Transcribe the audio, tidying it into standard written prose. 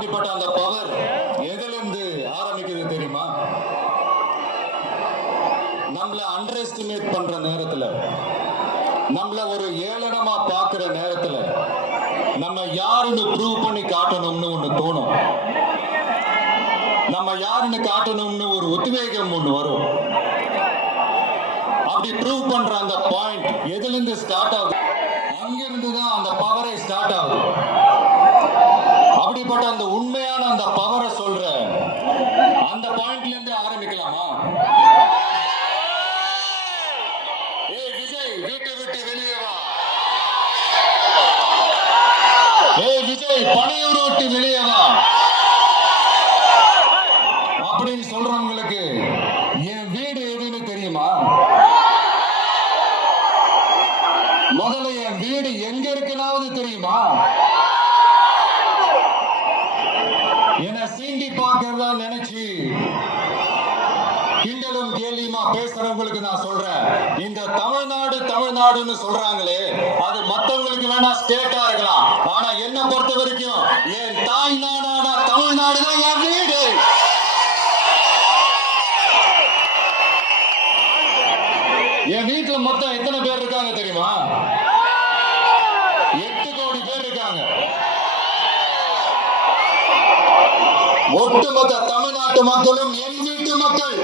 அப்படிப்பட்ட அந்த பவர் எதிலிருந்து ஆரம்பிக்குது தெரியுமா? நம்மள அண்டர் எஸ்டிமேட் பண்ற நேரத்துல, நம்மள ஒரு ஏளனமா பாக்குற நேரத்துல, நம்ம யாருன்னு ப்ரூவ் பண்ணி காட்டணும்னு ஒண்ணு தோணும். நம்ம யாருன்னு காட்டணும்னு ஒரு உத்வேகம் ஒண்ணு வரும். அப்படி ப்ரூவ் பண்ற அந்த பாயிண்ட் எதுல இருந்து ஸ்டார்ட் ஆகுது? அங்கிருந்து தான் அந்த பவரை ஸ்டார்ட் ஆகுது. அப்படிப்பட்ட அந்த உண்மையான அந்த பவரை சொல்ற அந்த பாயிண்ட்ல இருந்து ஆரம்பிக்கலாமா? ஏய் விஜய், வீட்டை விட்டு வெளியே வா. ஏய் விஜய், பணியூர் விட்டு வெளியே வா அப்படின்னு சொல்றவங்களுக்கு என் வீடு எதுன்னு தெரியுமா? முதல்ல என் வீடு எங்க இருக்குனாவது தெரியுமா? என்ன சீண்டி பார்க்கறதா நினைச்சு கிண்டலும் கேலியுமா பேசுறவங்களுக்கு நான் சொல்றேன், இந்த தமிழ்நாடு தமிழ்நாடுன்னு சொல்றாங்களே, அது மத்தவங்களுக்கு வேணா ஸ்டேட்டா இருக்கலாம். ஆனா என்ன பொறுத்த வரைக்கும் என் தாய் நாடான தமிழ்நாடு தான் என் வீடு. என் வீட்டுல மொத்தம் எத்தனை பேர் இருக்காங்க தெரியுமா? 8 கோடி பேர் இருக்காங்க. ஒட்டுமொத்த தமிழ்நாட்டு மக்களும் என் வீட்டு மக்கள்.